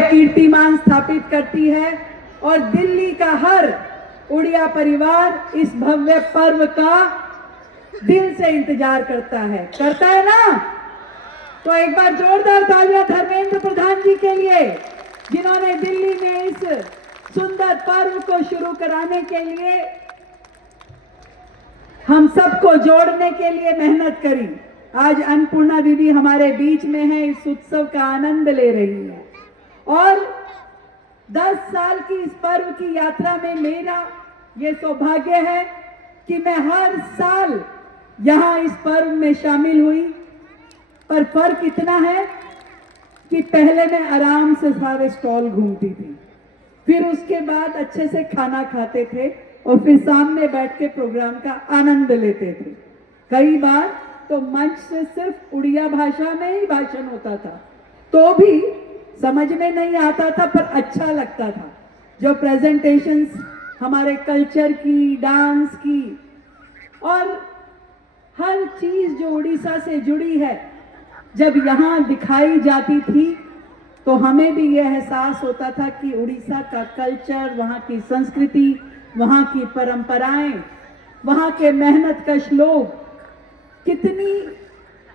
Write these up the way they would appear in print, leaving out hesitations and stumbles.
कीर्तिमान स्थापित करती है और दिल्ली का हर उड़िया परिवार इस भव्य पर्व का दिल से इंतजार करता है ना। तो एक बार जोरदार तालियां धर्मेंद्र प्रधान जी के लिए, जिन्होंने दिल्ली में इस सुंदर पर्व को शुरू कराने के लिए हम सबको जोड़ने के लिए मेहनत करी। आज अन्नपूर्णा दीदी हमारे बीच में है, इस उत्सव का आनंद ले रही है और 10 साल की इस पर्व की यात्रा में मेरा ये सौभाग्य है कि मैं हर साल यहां इस पर्व में शामिल हुई। पर फर्क इतना है कि पहले मैं आराम से सारे स्टॉल घूमती थी, फिर उसके बाद अच्छे से खाना खाते थे और फिर सामने बैठ के प्रोग्राम का आनंद लेते थे। कई बार तो मंच से सिर्फ उड़िया भाषा में ही भाषण होता था, तो भी समझ में नहीं आता था, पर अच्छा लगता था। जो प्रेजेंटेशंस हमारे कल्चर की, डांस की और हर चीज जो उड़ीसा से जुड़ी है, जब यहाँ दिखाई जाती थी तो हमें भी यह एहसास होता था कि उड़ीसा का कल्चर, वहाँ की संस्कृति, वहाँ की परंपराएं, वहाँ के मेहनतकश लोग कितनी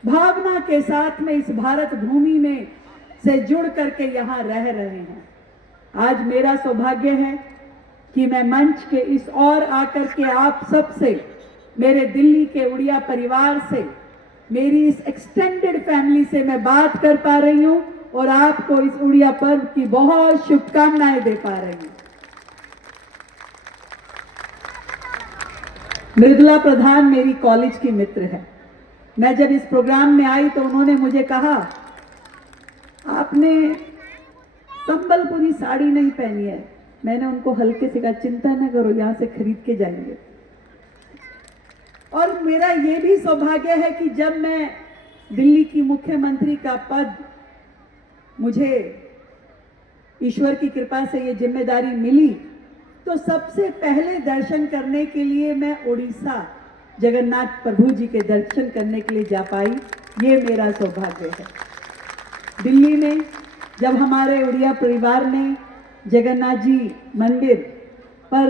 भावना के साथ में इस भारत भूमि में से जुड़ करके यहाँ रह रहे हैं। आज मेरा सौभाग्य है कि मैं मंच के इस ओर आकर के आप सबसे, मेरे दिल्ली के उड़िया परिवार से, मेरी इस एक्सटेंडेड फैमिली से मैं बात कर पा रही हूँ और आपको इस उड़िया पर्व की बहुत शुभकामनाएं दे पा रही हूँ। मृदुला प्रधान मेरी कॉलेज की मित्र है। मैं जब इस प्रोग्राम में आई तो उन्होंने मुझे कहा, आपने संबलपुरी साड़ी नहीं पहनी है। मैंने उनको हल्के से कहा, चिंता न करो, यहां से खरीद के जाएंगे। और मेरा ये भी सौभाग्य है कि जब मैं दिल्ली की मुख्यमंत्री का पद, मुझे ईश्वर की कृपा से ये जिम्मेदारी मिली, तो सबसे पहले दर्शन करने के लिए मैं उड़ीसा जगन्नाथ प्रभु जी के दर्शन करने के लिए जा पाई। ये मेरा सौभाग्य है। दिल्ली में जब हमारे उड़िया परिवार ने जगन्नाथ जी मंदिर पर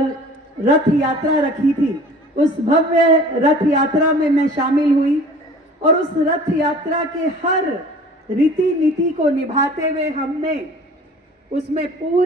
रथ यात्रा रखी थी, उस भव्य रथ यात्रा में मैं शामिल हुई और उस रथ यात्रा के हर रीति नीति को निभाते हुए हमने उसमें पूरी